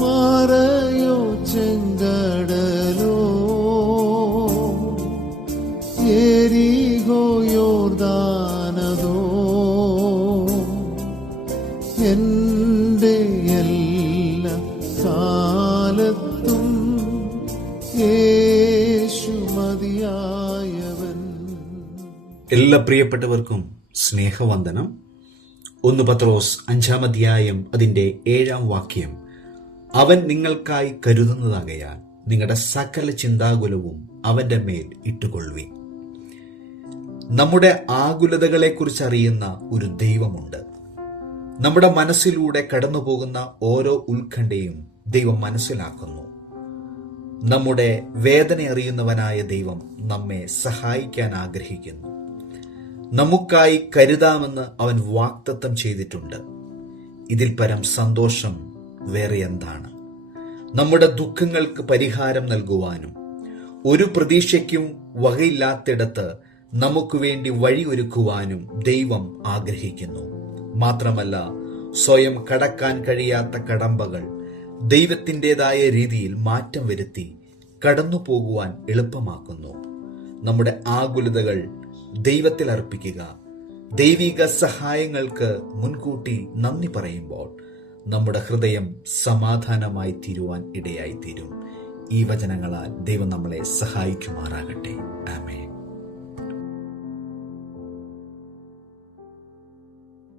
മാറയോ ചെങ്കടലോ യെരിഹോ യോർദാനതോ എൻ്റെ എല്ലാ കാലത്തും യേശു മതിയായവൻ. എല്ലാ പ്രിയപ്പെട്ടവർക്കും സ്നേഹവന്ദനം. 1 പത്രോസ് 5-ാം അധ്യായം അതിൻ്റെ 7-ാം വാക്യം, അവൻ നിങ്ങൾക്കായി കരുതുന്നതാകയാൽ നിങ്ങളുടെ സകല ചിന്താകുലവും അവന്റെ മേൽ ഇട്ടുകൊള്ളുവിൻ. നമ്മുടെ ആകുലതകളെക്കുറിച്ച് അറിയുന്ന ഒരു ദൈവമുണ്ട്. നമ്മുടെ മനസ്സിലൂടെ കടന്നുപോകുന്ന ഓരോ ഉത്കണ്ഠയും ദൈവം മനസ്സിലാക്കുന്നു. നമ്മുടെ വേദന അറിയുന്നവനായ ദൈവം നമ്മെ സഹായിക്കാൻ ആഗ്രഹിക്കുന്നു. നമുക്കായി കരുതാമെന്ന് അവൻ വാഗ്ദത്തം ചെയ്തിട്ടുണ്ട്. ഇതിൽ പരം സന്തോഷം വേറെ എന്താണ്? നമ്മുടെ ദുഃഖങ്ങൾക്ക് പരിഹാരം നൽകുവാനും ഒരു പ്രതീക്ഷയ്ക്കും വകയില്ലാത്തിടത്ത് നമുക്ക് വേണ്ടി വഴിയൊരുക്കുവാനും ദൈവം ആഗ്രഹിക്കുന്നു. മാത്രമല്ല, സ്വയം കടക്കാൻ കഴിയാത്ത കടമ്പകൾ ദൈവത്തിൻ്റെതായ രീതിയിൽ മാറ്റം വരുത്തി കടന്നു പോകുവാൻ എളുപ്പമാക്കുന്നു. നമ്മുടെ ആകുലതകൾ ദൈവത്തിൽ അർപ്പിക്കുക. ദൈവിക സഹായങ്ങൾക്ക് മുൻകൂട്ടി നന്ദി പറയുമ്പോൾ നമ്മുടെ ഹൃദയം സമാധാനമായി തീരുവാൻ ഇടയായി തീരും. ഈ വചനങ്ങളാൽ ദൈവം നമ്മളെ സഹായിക്കുമാറാകട്ടെ. ആമേൻ.